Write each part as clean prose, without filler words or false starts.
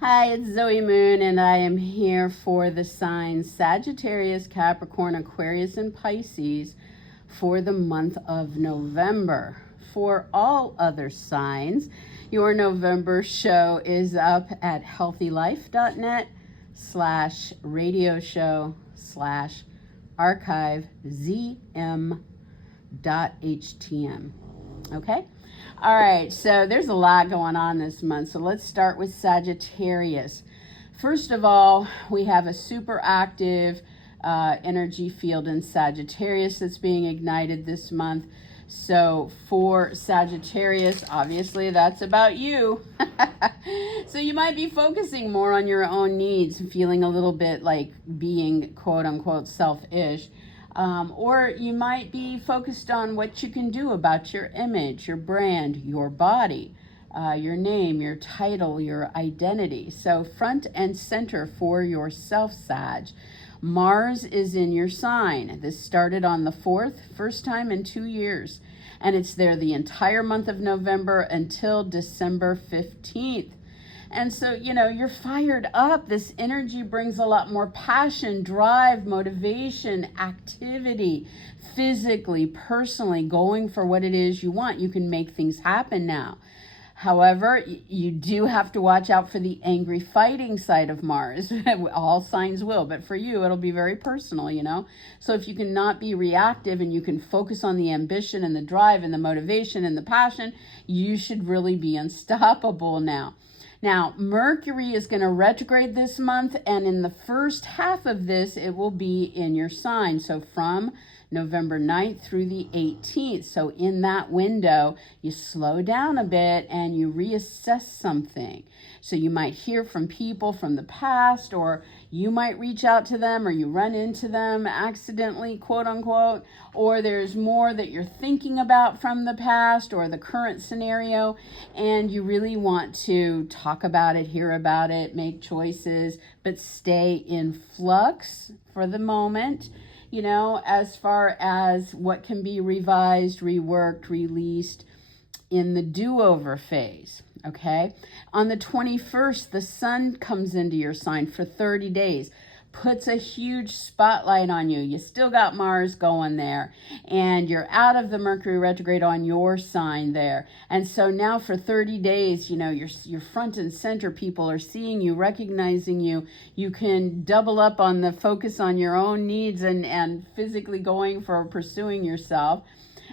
Hi, it's Zoe Moon, and I am here for the signs Sagittarius, Capricorn, Aquarius, and Pisces for the month of November. For all other signs, your November show is up at healthylife.net/radio show/archive zm.htm. Okay? All right, so there's a lot going on this month. So let's start with Sagittarius. First of all, we have a super active energy field in Sagittarius that's being ignited this month. So for Sagittarius, obviously that's about you. So you might be focusing more on your own needs, feeling a little bit like being quote unquote selfish. Or you might be focused on what you can do about your image, your brand, your body, your name, your title, your identity. So front and center for yourself, Sag. Mars is in your sign. This started on the 4th, first time in 2 years. And it's there the entire month of November until December 15th. And so, you're fired up. This energy brings a lot more passion, drive, motivation, activity, physically, personally, going for what it is you want. You can make things happen now. However, you do have to watch out for the angry fighting side of Mars. All signs will, but for you, it'll be very personal. So if you can not be reactive and you can focus on the ambition and the drive and the motivation and the passion, you should really be unstoppable now. Now, Mercury is going to retrograde this month, and in the first half of this, it will be in your sign. So from November 9th through the 18th. So in that window, you slow down a bit and you reassess something. So you might hear from people from the past, or you might reach out to them, or you run into them accidentally, quote unquote, or there's more that you're thinking about from the past or the current scenario, and you really want to talk about it, hear about it, make choices, but stay in flux for the moment. As far as what can be revised, reworked, released in the do-over phase, okay? On the 21st, the sun comes into your sign for 30 days, puts a huge spotlight on you. You still got Mars going there, and you're out of the Mercury retrograde on your sign there. And so now for 30 days, you're front and center. People are seeing you, recognizing you. You can double up on the focus on your own needs and physically going for pursuing yourself.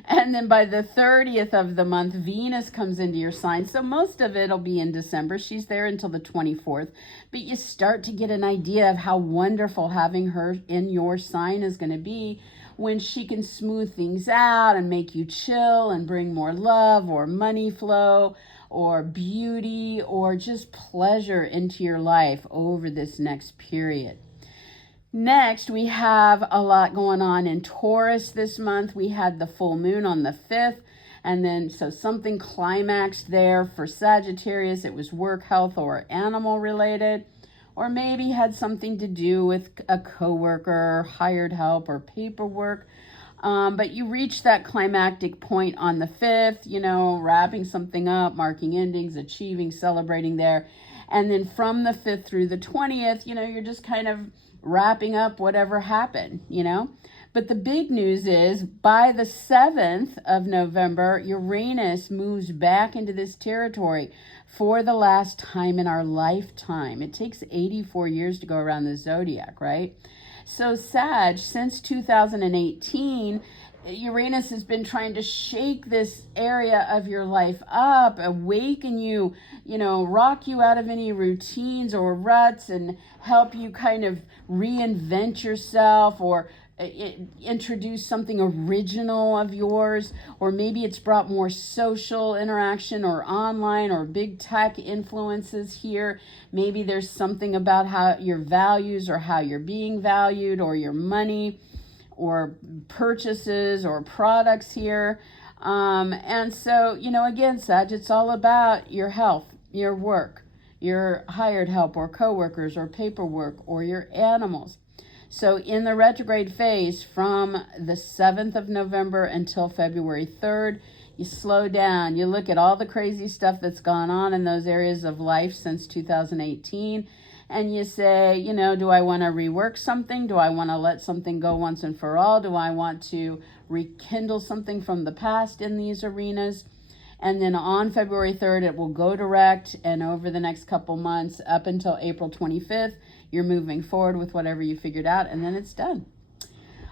And then by the 30th of the month, Venus comes into your sign. So most of it will be in December. She's there until the 24th. But you start to get an idea of how wonderful having her in your sign is going to be when she can smooth things out and make you chill and bring more love or money flow or beauty or just pleasure into your life over this next period. Next, we have a lot going on in Taurus this month. We had the full moon on the 5th, and then so something climaxed there for Sagittarius. It was work, health, or animal related, or maybe had something to do with a coworker, hired help, or paperwork. But you reach that climactic point on the 5th, wrapping something up, marking endings, achieving, celebrating there. And then from the 5th through the 20th, you're just kind of wrapping up whatever happened, But the big news is by the 7th of November, Uranus moves back into this territory for the last time in our lifetime. It takes 84 years to go around the zodiac, right? So Sag, since 2018, Uranus has been trying to shake this area of your life up, awaken you, rock you out of any routines or ruts and help you kind of reinvent yourself or introduce something original of yours, or maybe it's brought more social interaction or online or big tech influences here. Maybe there's something about how your values or how you're being valued or your money or purchases or products here. And so, again, Sag, it's all about your health, your work, your hired help or coworkers or paperwork or your animals. So in the retrograde phase from the 7th of November until February 3rd, You slow down. You look at all the crazy stuff that's gone on in those areas of life since 2018. And you say, you know, do I want to rework something? Do I want to let something go once and for all? Do I want to rekindle something from the past in these arenas? And then on February 3rd, it will go direct. And over the next couple months, up until April 25th, you're moving forward with whatever you figured out, and then it's done.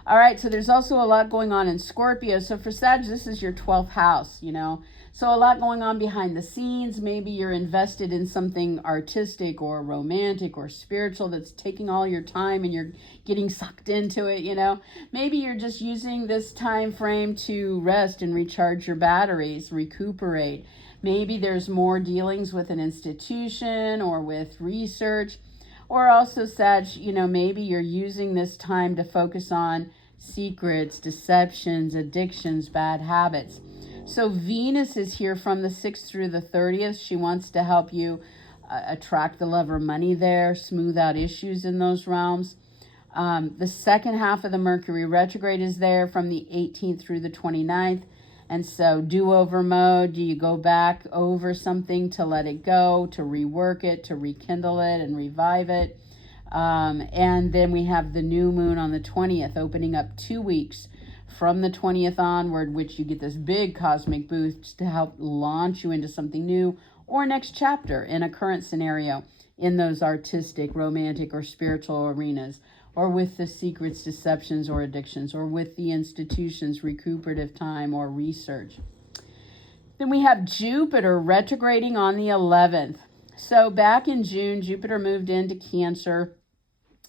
All right, so there's also a lot going on in Scorpio. So for Sag, this is your 12th house, you know. So a lot going on behind the scenes. Maybe you're invested in something artistic or romantic or spiritual that's taking all your time and you're getting sucked into it, you know. Maybe you're just using this time frame to rest and recharge your batteries, recuperate. Maybe there's more dealings with an institution or with research. Or also, Sag, you know, maybe you're using this time to focus on secrets, deceptions, addictions, bad habits. So Venus is here from the 6th through the 30th. She wants to help you attract the love or money there, smooth out issues in those realms. The second half of the Mercury retrograde is there from the 18th through the 29th. And so do-over mode, do you go back over something to let it go, to rework it, to rekindle it and revive it? And then we have the new moon on the 20th, opening up 2 weeks from the 20th onward, which you get this big cosmic boost to help launch you into something new or next chapter in a current scenario in those artistic, romantic, or spiritual arenas, or with the secrets, deceptions, or addictions, or with the institution's recuperative time or research. Then we have Jupiter retrograding on the 11th. So back in June, Jupiter moved into Cancer,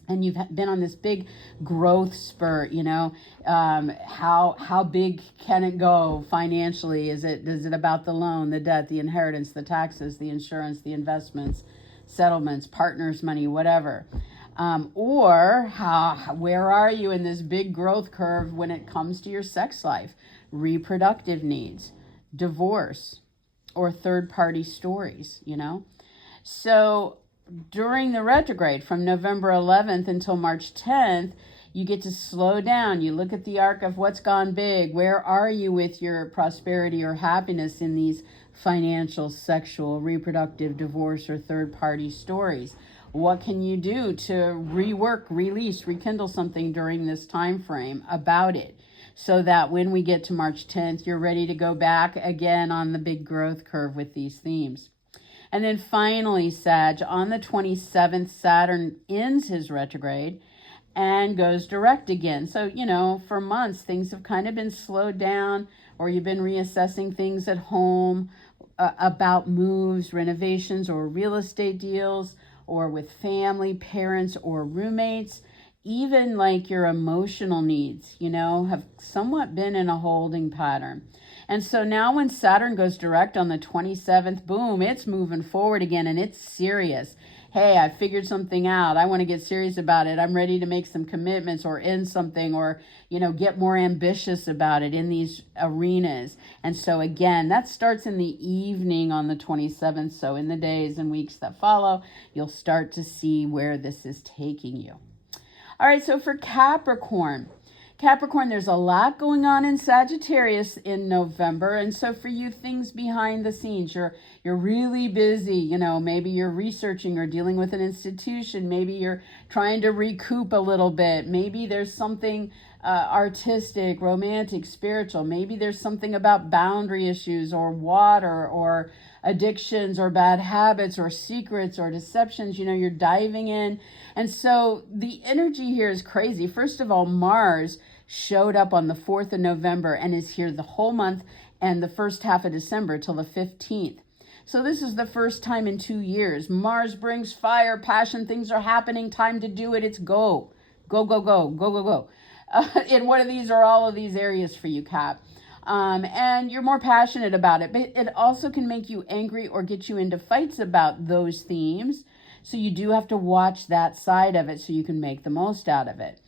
and you've been on this big growth spurt, you know. How big can it go financially? Is it about the loan, the debt, the inheritance, the taxes, the insurance, the investments, settlements, partners' money, whatever? Or where are you in this big growth curve when it comes to your sex life, reproductive needs, divorce, or third-party stories, you know? So during the retrograde from November 11th until March 10th, you get to slow down. You look at the arc of what's gone big. Where are you with your prosperity or happiness in these financial, sexual, reproductive, divorce, or third-party stories? What can you do to rework, release, rekindle something during this time frame about it, so that when we get to March 10th, you're ready to go back again on the big growth curve with these themes? And then finally, Sag, on the 27th, Saturn ends his retrograde and goes direct again. So, you know, for months, things have kind of been slowed down, or you've been reassessing things at home about moves, renovations, or real estate deals, or with family, parents, or roommates. Even like your emotional needs, you know, have somewhat been in a holding pattern. And so now when Saturn goes direct on the 27th, boom, it's moving forward again, and it's serious. Hey, I figured something out. I want to get serious about it. I'm ready to make some commitments or end something, or, you know, get more ambitious about it in these arenas. And so again, that starts in the evening on the 27th. So in the days and weeks that follow, you'll start to see where this is taking you. All right, so for Capricorn, there's a lot going on in Sagittarius in November. And so for you, things behind the scenes, you're really busy. You know, maybe you're researching or dealing with an institution. Maybe you're trying to recoup a little bit. Maybe there's something artistic, romantic, spiritual. Maybe there's something about boundary issues or water or addictions or bad habits or secrets or deceptions. You know, you're diving in. And so the energy here is crazy. First of all, Mars showed up on the 4th of November and is here the whole month and the first half of December till the 15th. So this is the first time in 2 years. Mars brings fire, passion, things are happening, time to do it. It's go, go, go, go, go, go, go. In one of these or all of these areas for you, Cap. And you're more passionate about it, but it also can make you angry or get you into fights about those themes. So you do have to watch that side of it so you can make the most out of it.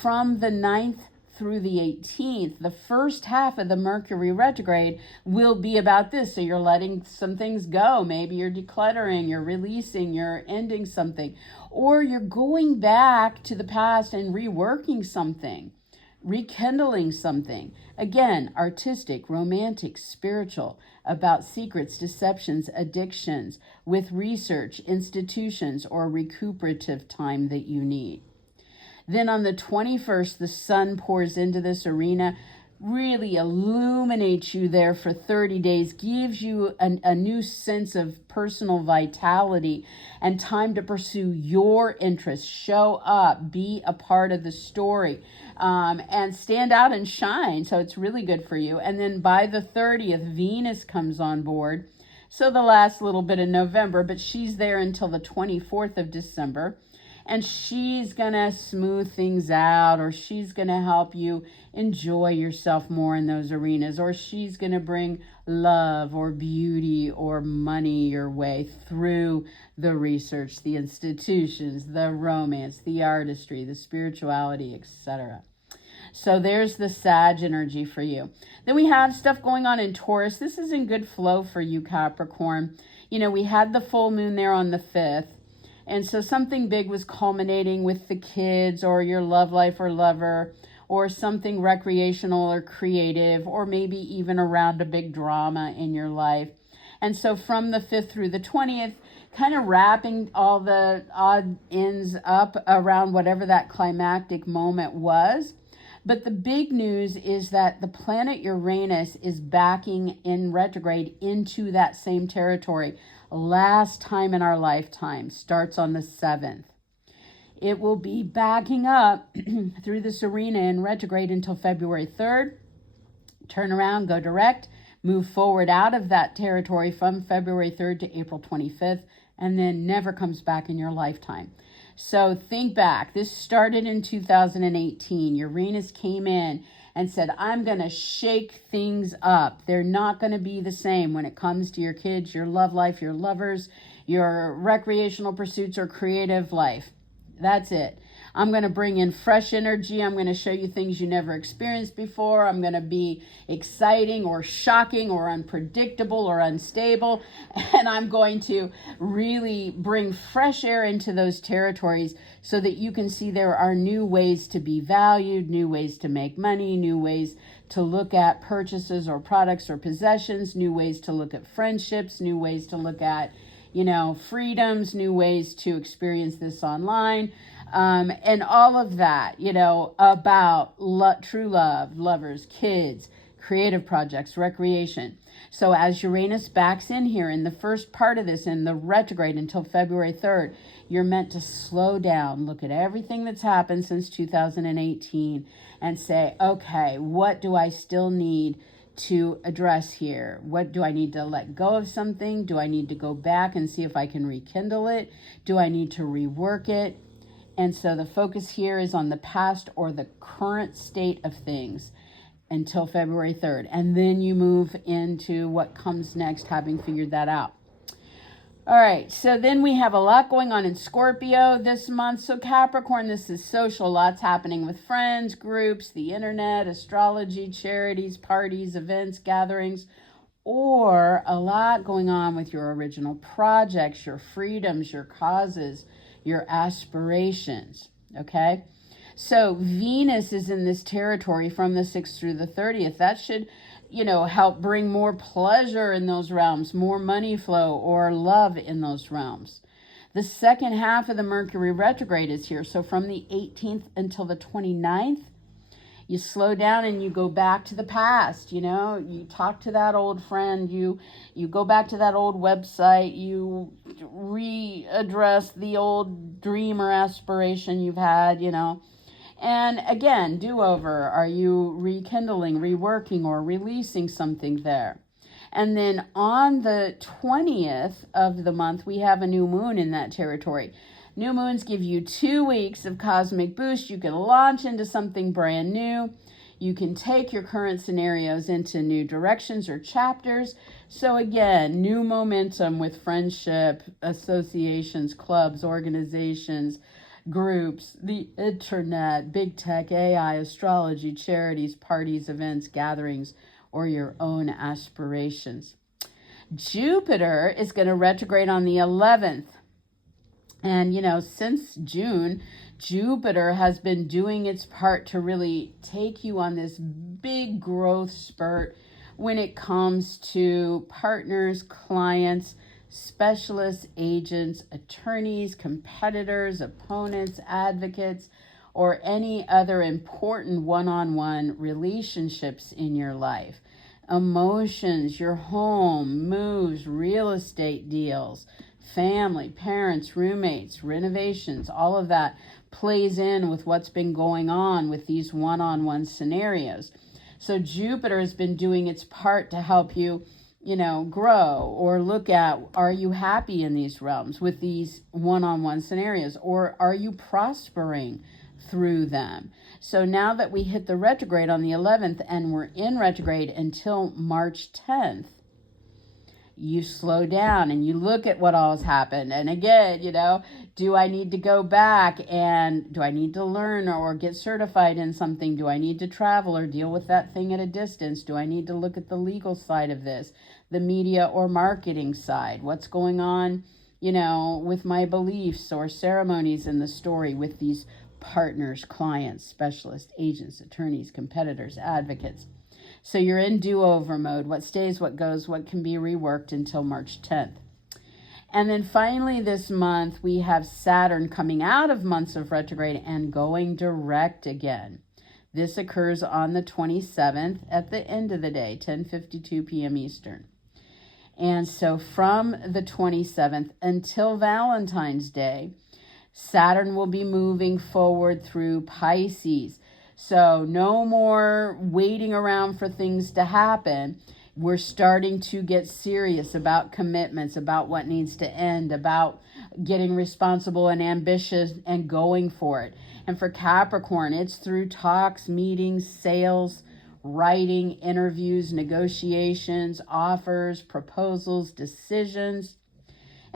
From the 9th through the 18th, the first half of the Mercury retrograde will be about this. So you're letting some things go. Maybe you're decluttering, you're releasing, you're ending something, or you're going back to the past and reworking something. rekindling something. Again, artistic, romantic, spiritual, about secrets, deceptions, addictions, with research, institutions, or recuperative time that you need. Then on the 21st, the sun pours into this arena, really illuminates you there for 30 days, gives you a new sense of personal vitality and time to pursue your interests, show up, be a part of the story, and stand out and shine. So it's really good for you. And then by the 30th, Venus comes on board. So the last little bit of November, but she's there until the 24th of December. And she's going to smooth things out, or she's going to help you enjoy yourself more in those arenas, or she's going to bring love or beauty or money your way through the research, the institutions, the romance, the artistry, the spirituality, etc. So there's the Sag energy for you. Then we have stuff going on in Taurus. This is in good flow for you, Capricorn. You know, we had the full moon there on the 5th. And so something big was culminating with the kids or your love life or lover, or something recreational or creative, or maybe even around a big drama in your life. And so from the 5th through the 20th, kind of wrapping all the odd ends up around whatever that climactic moment was. But the big news is that the planet Uranus is backing in retrograde into that same territory. Last time in our lifetime, starts on the 7th. It will be backing up through this arena in retrograde until February 3rd. Turn around, go direct, move forward out of that territory from February 3rd to April 25th, and then never comes back in your lifetime. So think back. This started in 2018. Uranus came in and said, I'm going to shake things up. They're not going to be the same when it comes to your kids, your love life, your lovers, your recreational pursuits, or creative life. That's it. I'm going to bring in fresh energy. I'm going to show you things you never experienced before. I'm going to be exciting or shocking or unpredictable or unstable. And I'm going to really bring fresh air into those territories so that you can see there are new ways to be valued, new ways to make money, new ways to look at purchases or products or possessions, new ways to look at friendships, new ways to look at, freedoms, new ways to experience this online. And all of that, about true love, lovers, kids, creative projects, recreation. So as Uranus backs in here in the first part of this, in the retrograde until February 3rd, you're meant to slow down, look at everything that's happened since 2018 and say, okay, what do I still need to address here? What do I need to let go of something? Do I need to go back and see if I can rekindle it? Do I need to rework it? And so the focus here is on the past or the current state of things until February 3rd. And then you move into what comes next, having figured that out. All right, so then we have a lot going on in Scorpio this month. So Capricorn, this is social. Lots happening with friends, groups, the internet, astrology, charities, parties, events, gatherings, or a lot going on with your original projects, your freedoms, your causes, your aspirations, okay? So Venus is in this territory from the 6th through the 30th. That should, help bring more pleasure in those realms, more money flow or love in those realms. The second half of the Mercury retrograde is here. So from the 18th until the 29th, you slow down and you go back to the past, you talk to that old friend, you go back to that old website, you readdress the old dream or aspiration you've had, And again, do-over. Are you rekindling, reworking, or releasing something there? And then on the 20th of the month, we have a new moon in that territory. New moons give you 2 weeks of cosmic boost. You can launch into something brand new. You can take your current scenarios into new directions or chapters. So again, new momentum with friendship, associations, clubs, organizations, groups, the internet, big tech, AI, astrology, charities, parties, events, gatherings, or your own aspirations. Jupiter is going to retrograde on the 11th. And, since June, Jupiter has been doing its part to really take you on this big growth spurt when it comes to partners, clients, specialists, agents, attorneys, competitors, opponents, advocates, or any other important one-on-one relationships in your life. Emotions, your home, moves, real estate deals, family, parents, roommates, renovations, all of that plays in with what's been going on with these one-on-one scenarios. So Jupiter has been doing its part to help you, grow or look at, are you happy in these realms with these one-on-one scenarios, or are you prospering through them? So now that we hit the retrograde on the 11th and we're in retrograde until March 10th, you slow down and you look at what all has happened. And again, do I need to go back, and do I need to learn or get certified in something? Do I need to travel or deal with that thing at a distance? Do I need to look at the legal side of this, the media or marketing side? What's going on, with my beliefs or ceremonies in the story with these partners, clients, specialists, agents, attorneys, competitors, advocates? So you're in do-over mode. What stays, what goes, what can be reworked until March 10th. And then finally this month, we have Saturn coming out of months of retrograde and going direct again. This occurs on the 27th at the end of the day, 10:52 p.m. Eastern. And so from the 27th until Valentine's Day, Saturn will be moving forward through Pisces. So no more waiting around for things to happen. We're starting to get serious about commitments, about what needs to end, about getting responsible and ambitious and going for it. And for Capricorn, it's through talks, meetings, sales, writing, interviews, negotiations, offers, proposals, decisions.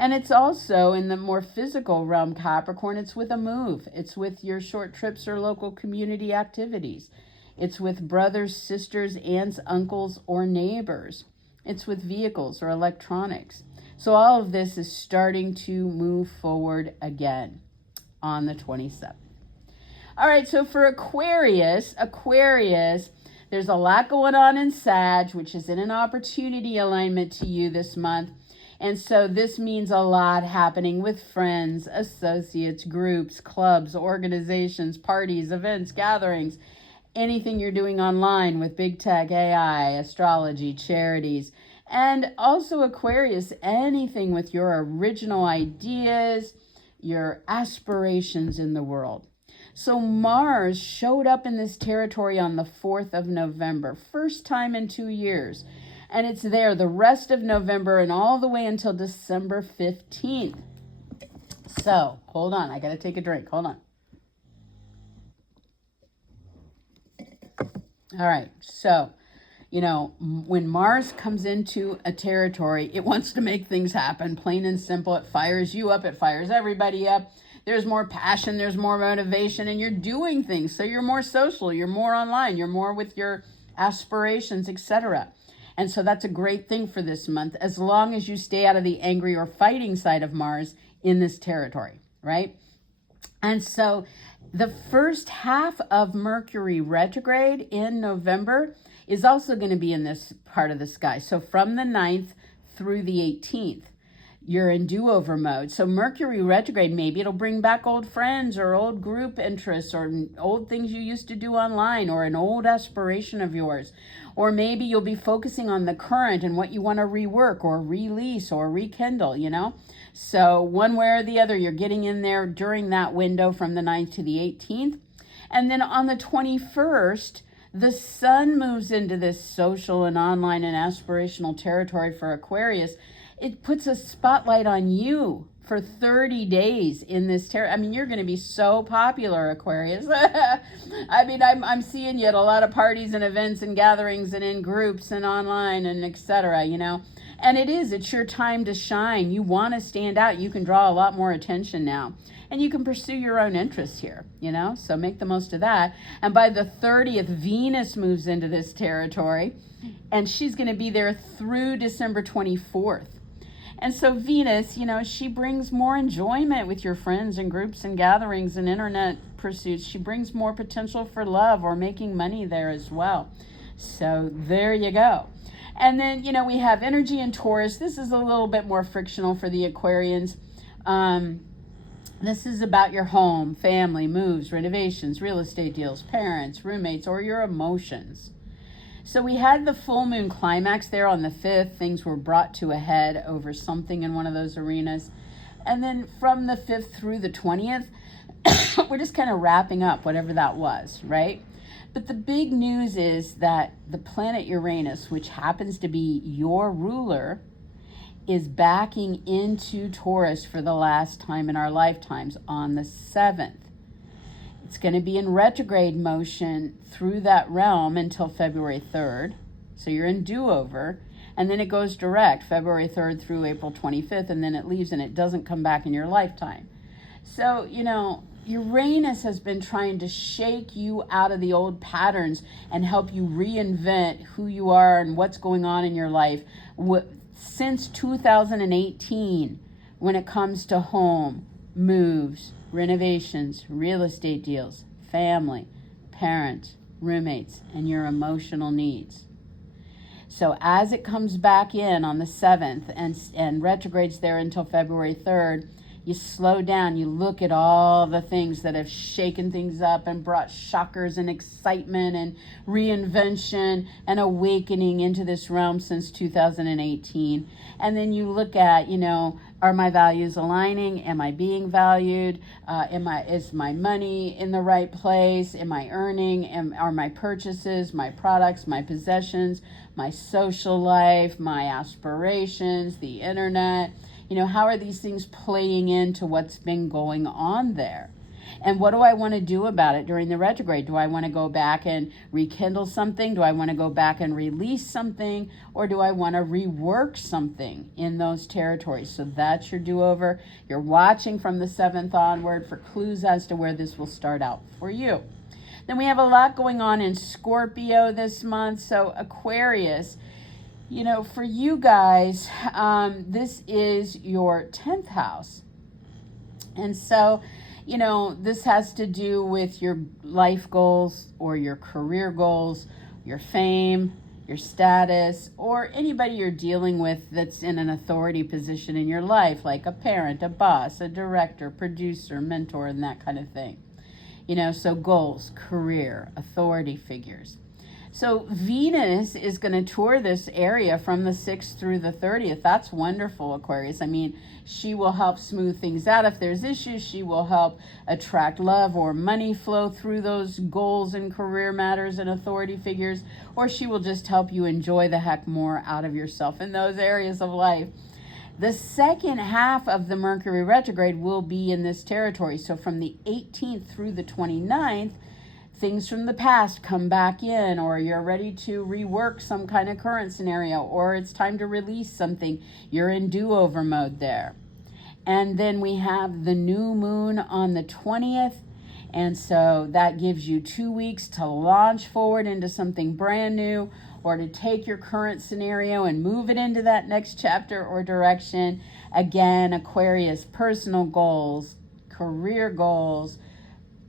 And it's also in the more physical realm, Capricorn, it's with a move. It's with your short trips or local community activities. It's with brothers, sisters, aunts, uncles, or neighbors. It's with vehicles or electronics. So all of this is starting to move forward again on the 27th. All right, so for Aquarius, there's a lot going on in Sag, which is in an opportunity alignment to you this month. And so this means a lot happening with friends, associates, groups, clubs, organizations, parties, events, gatherings, anything you're doing online with big tech, AI, astrology, charities, and also Aquarius, anything with your original ideas, your aspirations in the world. So Mars showed up in this territory on the 4th of November, first time in 2 years. And it's there the rest of November and all the way until December 15th. So, hold on. I got to take a drink. Hold on. All right. So, when Mars comes into a territory, it wants to make things happen, plain and simple. It fires you up. It fires everybody up. There's more passion. There's more motivation. And you're doing things. So you're more social. You're more online. You're more with your aspirations, etc. And so that's a great thing for this month, as long as you stay out of the angry or fighting side of Mars in this territory, right? And so the first half of Mercury retrograde in November is also going to be in this part of the sky. So from the 9th through the 18th, you're in do-over mode. So Mercury retrograde, maybe it'll bring back old friends or old group interests or old things you used to do online or an old aspiration of yours. Or maybe you'll be focusing on the current and what you want to rework or release or rekindle, So one way or the other, you're getting in there during that window from the 9th to the 18th. And then on the 21st, the sun moves into this social and online and aspirational territory for Aquarius. It puts a spotlight on you for 30 days in this territory. I mean, you're going to be so popular, Aquarius. I mean, I'm seeing you at a lot of parties and events and gatherings and in groups and online and etc., And it's your time to shine. You want to stand out. You can draw a lot more attention now. And you can pursue your own interests here, So make the most of that. And by the 30th, Venus moves into this territory. And she's going to be there through December 24th. And so Venus, she brings more enjoyment with your friends and groups and gatherings and internet pursuits. She brings more potential for love or making money there as well. So there you go. And then, we have energy in Taurus. This is a little bit more frictional for the Aquarians. This is about your home, family, moves, renovations, real estate deals, parents, roommates, or your emotions. So we had the full moon climax there on the 5th. Things were brought to a head over something in one of those arenas. And then from the 5th through the 20th, we're just kind of wrapping up whatever that was, right? But the big news is that the planet Uranus, which happens to be your ruler, is backing into Taurus for the last time in our lifetimes on the 7th. It's going to be in retrograde motion through that realm until February 3rd. So you're in do-over. And then it goes direct February 3rd through April 25th, and then it leaves and it doesn't come back in your lifetime. So, Uranus has been trying to shake you out of the old patterns and help you reinvent who you are and what's going on in your life since 2018 when it comes to home, moves, renovations, real estate deals, family, parents, roommates, and your emotional needs. So as it comes back in on the 7th and retrogrades there until February 3rd, you slow down, you look at all the things that have shaken things up and brought shockers and excitement and reinvention and awakening into this realm since 2018. And then you look at, are my values aligning? Am I being valued? Is my money in the right place? Am I earning? Are my purchases, my products, my possessions, my social life, my aspirations, the internet? How are these things playing into what's been going on there? And what do I want to do about it during the retrograde? Do I want to go back and rekindle something? Do I want to go back and release something? Or do I want to rework something in those territories? So that's your do-over. You're watching from the 7th onward for clues as to where this will start out for you. Then we have a lot going on in Scorpio this month. So Aquarius, for you guys, this is your 10th house. And so, this has to do with your life goals or your career goals, your fame, your status, or anybody you're dealing with that's in an authority position in your life, like a parent, a boss, a director, producer, mentor, and that kind of thing. So goals, career, authority figures. So Venus is going to tour this area from the 6th through the 30th. That's wonderful, Aquarius. She will help smooth things out if there's issues. She will help attract love or money flow through those goals and career matters and authority figures. Or she will just help you enjoy the heck more out of yourself in those areas of life. The second half of the Mercury retrograde will be in this territory. So from the 18th through the 29th, things from the past come back in, or you're ready to rework some kind of current scenario, or it's time to release something. You're in do-over mode there. And then we have the new moon on the 20th. And so that gives you 2 weeks to launch forward into something brand new, or to take your current scenario and move it into that next chapter or direction. Again, Aquarius, personal goals, career goals,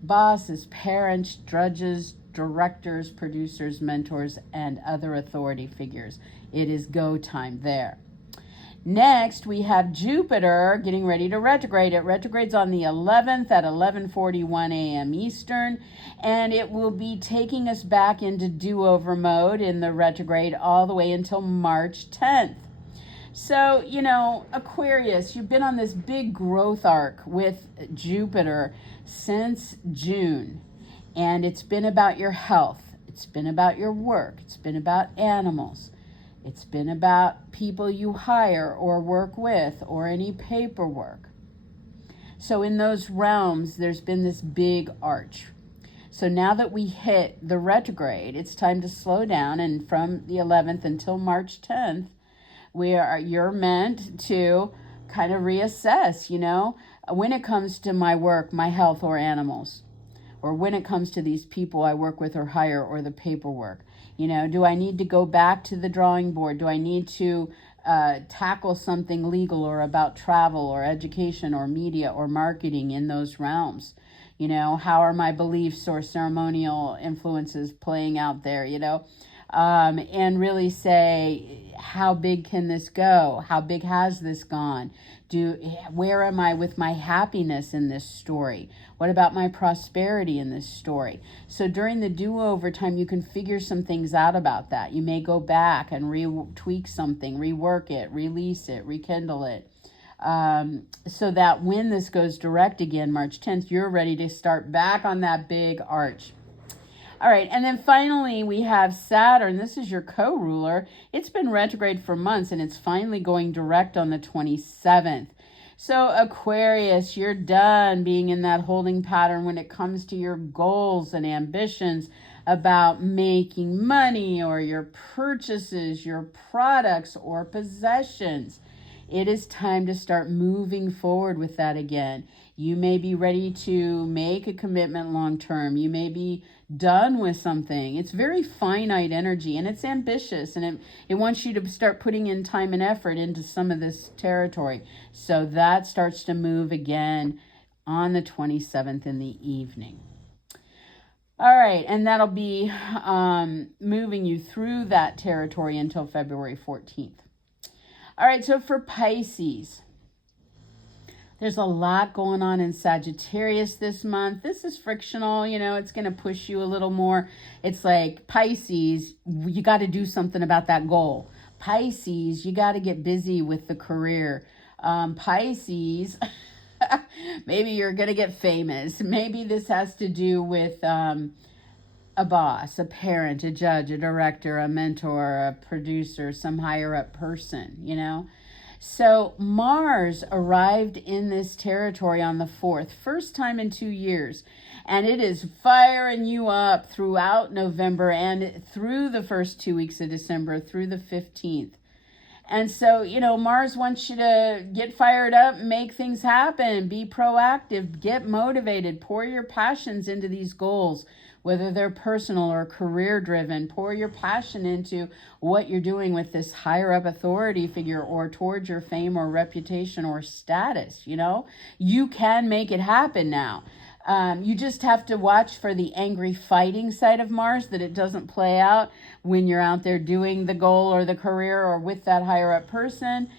bosses, parents, judges, directors, producers, mentors, and other authority figures. It is go time there. Next, we have Jupiter getting ready to retrograde. It retrogrades on the 11th at 11:41 a.m. Eastern, and it will be taking us back into do-over mode in the retrograde all the way until March 10th. So, Aquarius, you've been on this big growth arc with Jupiter since June, and it's been about your health. It's been about your work. It's been about animals. It's been about people you hire or work with or any paperwork. So in those realms, there's been this big arch. So now that we hit the retrograde, it's time to slow down, and from the 11th until March 10th, you're meant to kind of reassess, when it comes to my work, my health, or animals, or when it comes to these people I work with or hire or the paperwork. Do I need to go back to the drawing board? Do I need to tackle something legal or about travel or education or media or marketing in those realms. You know, how are my beliefs or ceremonial influences playing out there, you know? And really say, how big can this go? How big has this gone? Where am I with my happiness in this story? What about my prosperity in this story? So during the do-over time, you can figure some things out about that. You may go back and tweak something, rework it, release it, rekindle it. So that when this goes direct again, March 10th, you're ready to start back on that big arch. All right, and then finally we have Saturn. This is your co-ruler. It's been retrograde for months, and it's finally going direct on the 27th. So Aquarius, you're done being in that holding pattern when it comes to your goals and ambitions about making money or your purchases, your products or possessions. It is time to start moving forward with that again. You may be ready to make a commitment long term. You may be done with something. It's very finite energy, and it's ambitious, and it wants you to start putting in time and effort into some of this territory. So that starts to move again on the 27th in the evening. All right, and that'll be moving you through that territory until February 14th. All right, so for Pisces, there's a lot going on in Sagittarius this month. This is frictional, you know, it's going to push you a little more. It's like Pisces, you got to do something about that goal. Pisces, you got to get busy with the career. Pisces, maybe you're going to get famous. Maybe this has to do with a boss, a parent, a judge, a director, a mentor, a producer, some higher up person, you know. So Mars arrived in this territory on the 4th, first time in 2 years, and it is firing you up throughout November and through the first 2 weeks of December, through the 15th. And so, you know, Mars wants you to get fired up, make things happen, be proactive, get motivated, pour your passions into these goals, whether they're personal or career driven. Pour your passion into what you're doing with this higher up authority figure or towards your fame or reputation or status. You know, you can make it happen now. You just have to watch for the angry fighting side of Mars, that it doesn't play out when you're out there doing the goal or the career or with that higher up person,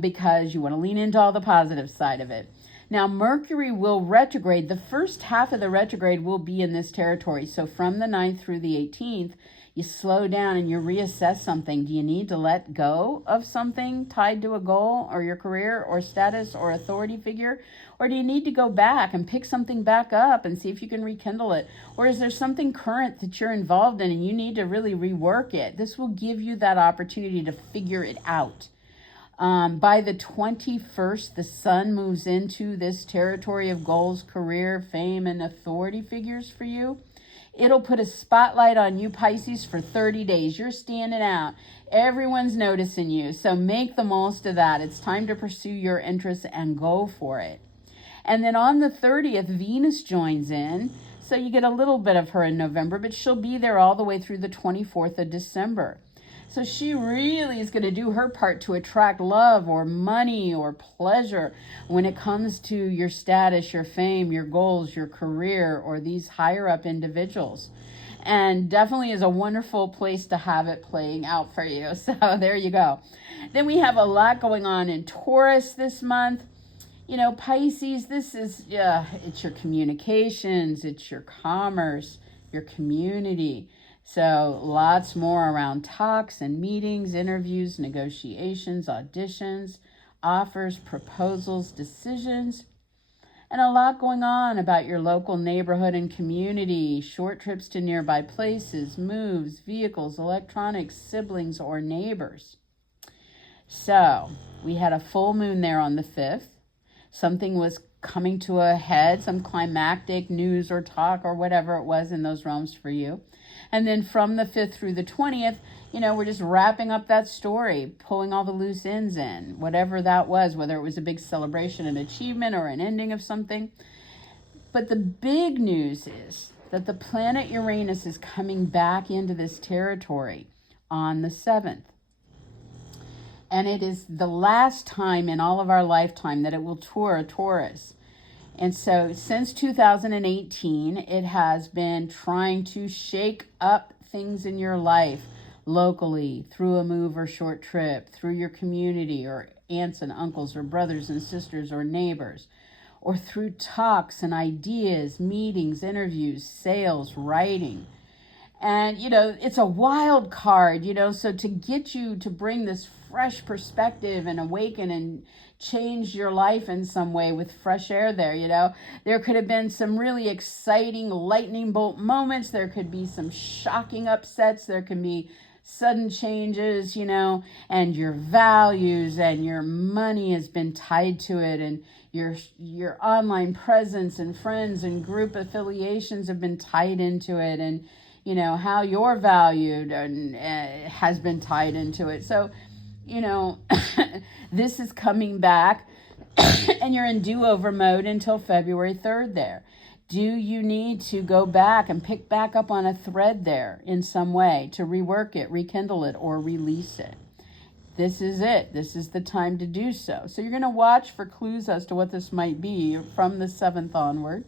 because you want to lean into all the positive side of it. Now, Mercury will retrograde. The first half of the retrograde will be in this territory. So from the 9th through the 18th, you slow down and you reassess something. Do you need to let go of something tied to a goal or your career or status or authority figure? Or do you need to go back and pick something back up and see if you can rekindle it? Or is there something current that you're involved in and you need to really rework it? This will give you that opportunity to figure it out. By the 21st, the sun moves into this territory of goals, career, fame, and authority figures for you. It'll put a spotlight on you, Pisces, for 30 days. You're standing out. Everyone's noticing you. So make the most of that. It's time to pursue your interests and go for it. And then on the 30th, Venus joins in. So you get a little bit of her in November, but she'll be there all the way through the 24th of December. So she really is going to do her part to attract love or money or pleasure when it comes to your status, your fame, your goals, your career, or these higher up individuals. And definitely is a wonderful place to have it playing out for you. So there you go. Then we have a lot going on in Taurus this month. You know, Pisces, this is, it's your communications, it's your commerce, your community. So lots more around talks and meetings, interviews, negotiations, auditions, offers, proposals, decisions, and a lot going on about your local neighborhood and community, short trips to nearby places, moves, vehicles, electronics, siblings, or neighbors. So we had a full moon there on the 5th. Something was coming to a head, some climactic news or talk or whatever it was in those realms for you. And then from the 5th through the 20th, you know, we're just wrapping up that story, pulling all the loose ends in, whatever that was, whether it was a big celebration, an achievement, or an ending of something. But the big news is that the planet Uranus is coming back into this territory on the 7th. And it is the last time in all of our lifetime that it will tour a Taurus. And so since 2018, it has been trying to shake up things in your life locally, through a move or short trip, through your community or aunts and uncles or brothers and sisters or neighbors, or through talks and ideas, meetings, interviews, sales, writing. And, it's a wild card, so to get you to bring this fresh perspective and awaken and change your life in some way with fresh air there, there could have been some really exciting lightning bolt moments. There could be some shocking upsets. There can be sudden changes, and your values and your money has been tied to it, and your online presence and friends and group affiliations have been tied into it, and how you're valued and has been tied into it. So, this is coming back and you're in do-over mode until February 3rd there. Do you need to go back and pick back up on a thread there in some way to rework it, rekindle it, or release it? This is it. This is the time to do so. So you're going to watch for clues as to what this might be from the 7th onward.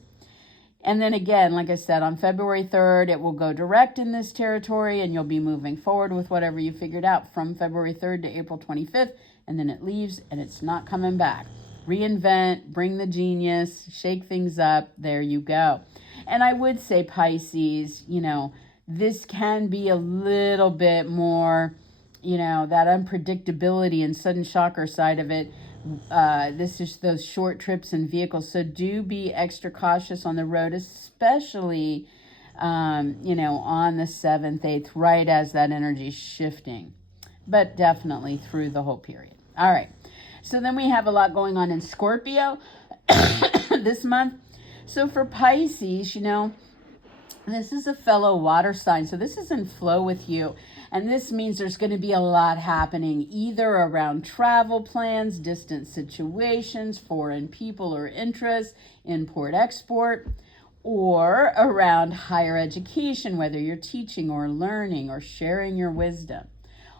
And then again, like I said, on February 3rd, it will go direct in this territory, and you'll be moving forward with whatever you figured out from February 3rd to April 25th, and then it leaves, and it's not coming back. Reinvent, bring the genius, shake things up, there you go. And I would say, Pisces, this can be a little bit more, that unpredictability and sudden shocker side of it. This is those short trips and vehicles. So do be extra cautious on the road, especially, on the 7th, 8th, right as that energy is shifting, but definitely through the whole period. All right. So then we have a lot going on in Scorpio this month. So for Pisces, this is a fellow water sign. So this is in flow with you. And this means there's going to be a lot happening either around travel plans, distant situations, foreign people or interests, import-export, or around higher education, whether you're teaching or learning or sharing your wisdom.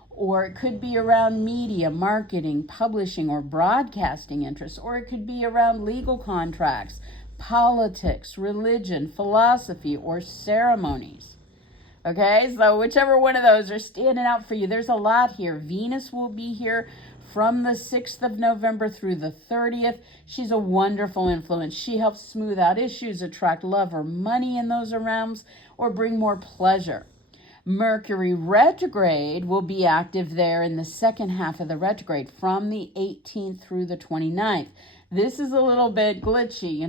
Or it could be around media, marketing, publishing, or broadcasting interests. Or it could be around legal contracts, politics, religion, philosophy, or ceremonies. Okay, so whichever one of those are standing out for you, there's a lot here. Venus will be here from the 6th of November through the 30th. She's a wonderful influence. She helps smooth out issues, attract love or money in those realms, or bring more pleasure. Mercury retrograde will be active there in the second half of the retrograde from the 18th through the 29th. This is a little bit glitchy,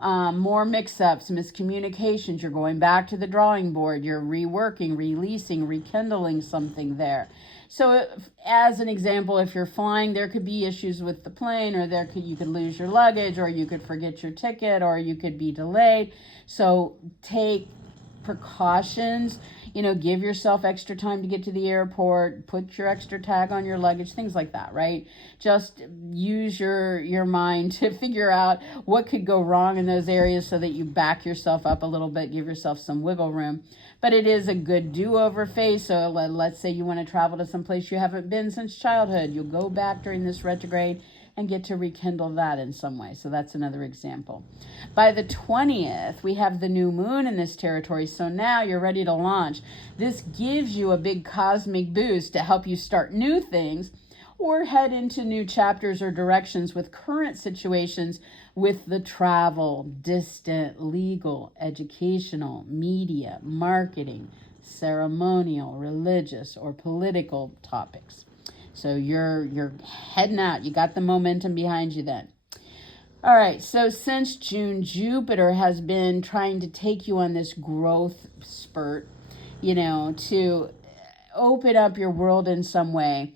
more mix-ups, miscommunications. You're going back to the drawing board. You're reworking, releasing, rekindling something there. So as an example, if you're flying, there could be issues with the plane, or you could lose your luggage, or you could forget your ticket, or you could be delayed. So take precautions, give yourself extra time to get to the airport, put your extra tag on your luggage, things like that, right? Just use your mind to figure out what could go wrong in those areas so that you back yourself up a little bit, give yourself some wiggle room. But it is a good do-over phase. So let's say you want to travel to some place you haven't been since childhood. You'll go back during this retrograde and get to rekindle that in some way. So that's another example. By the 20th, we have the new moon in this territory. So now you're ready to launch. This gives you a big cosmic boost to help you start new things or head into new chapters or directions with current situations with the travel, distant, legal, educational, media, marketing, ceremonial, religious, or political topics. So you're heading out. You got the momentum behind you then. All right, so since June, Jupiter has been trying to take you on this growth spurt, to open up your world in some way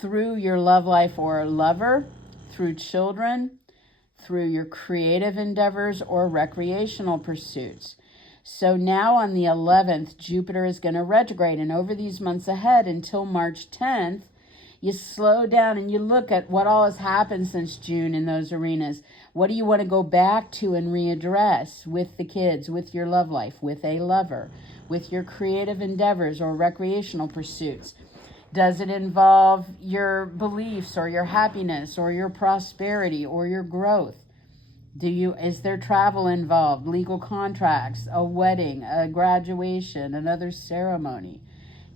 through your love life or lover, through children, through your creative endeavors or recreational pursuits. So now on the 11th, Jupiter is going to retrograde, and over these months ahead until March 10th, you slow down and you look at what all has happened since June in those arenas. What do you want to go back to and readdress with the kids, with your love life, with a lover, with your creative endeavors or recreational pursuits? Does it involve your beliefs or your happiness or your prosperity or your growth? Is there travel involved, legal contracts, a wedding, a graduation, another ceremony?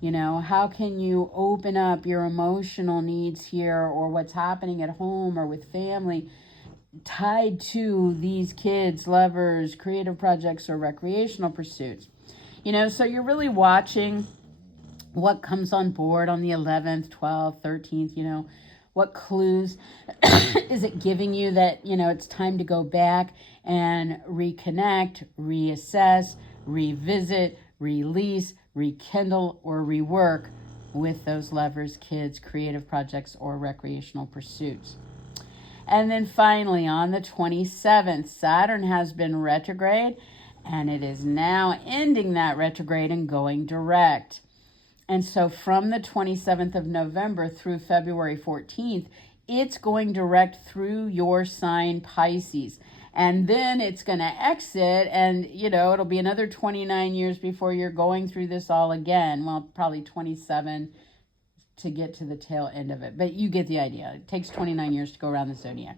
You know, how can you open up your emotional needs here, or what's happening at home or with family tied to these kids, lovers, creative projects, or recreational pursuits? You know, so you're really watching what comes on board on the 11th, 12th, 13th, you know, what clues is it giving you that, you know, it's time to go back and reconnect, reassess, revisit, release, rekindle, or rework with those lovers, kids, creative projects, or recreational pursuits. And then finally, on the 27th, Saturn has been retrograde, and it is now ending that retrograde and going direct. And so from the 27th of November through February 14th, it's going direct through your sign Pisces. And then it's going to exit, and, you know, it'll be another 29 years before you're going through this all again. Well, probably 27 to get to the tail end of it. But you get the idea. It takes 29 years to go around the zodiac.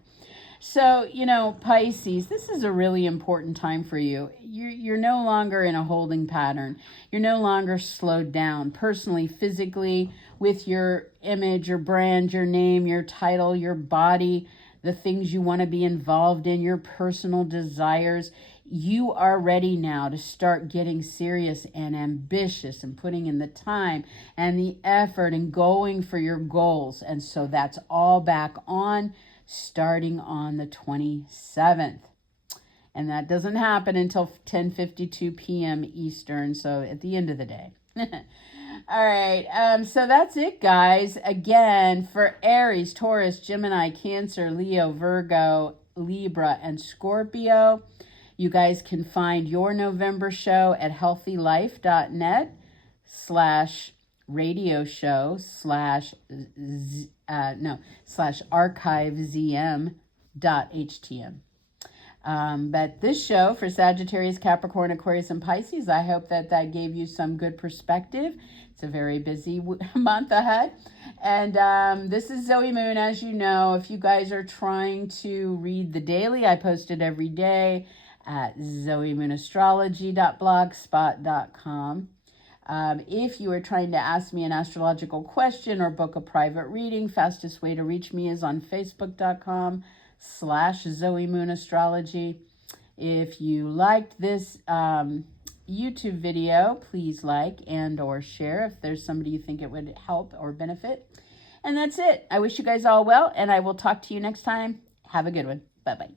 So, you know, Pisces, this is a really important time for you. You're no longer in a holding pattern. You're no longer slowed down personally, physically, with your image, your brand, your name, your title, your body, the things you want to be involved in, your personal desires. You are ready now to start getting serious and ambitious and putting in the time and the effort and going for your goals. And so that's all back on, starting on the 27th. And that doesn't happen until 10:52 p.m. Eastern, so at the end of the day. All right, so that's it, guys. Again, for Aries, Taurus, Gemini, Cancer, Leo, Virgo, Libra, and Scorpio, you guys can find your November show at healthylife.net/radio show /archivezm.htm. But this show for Sagittarius, Capricorn, Aquarius, and Pisces, I hope that gave you some good perspective. It's a very busy month ahead. And this is Zoe Moon, as you know. If you guys are trying to read the daily, I post it every day at zoemoonastrology.blogspot.com. If you are trying to ask me an astrological question or book a private reading, fastest way to reach me is on facebook.com/ZoeMoonAstrology. If you liked this YouTube video, please like and or share if there's somebody you think it would help or benefit. And that's it. I wish you guys all well, and I will talk to you next time. Have a good one. Bye-bye.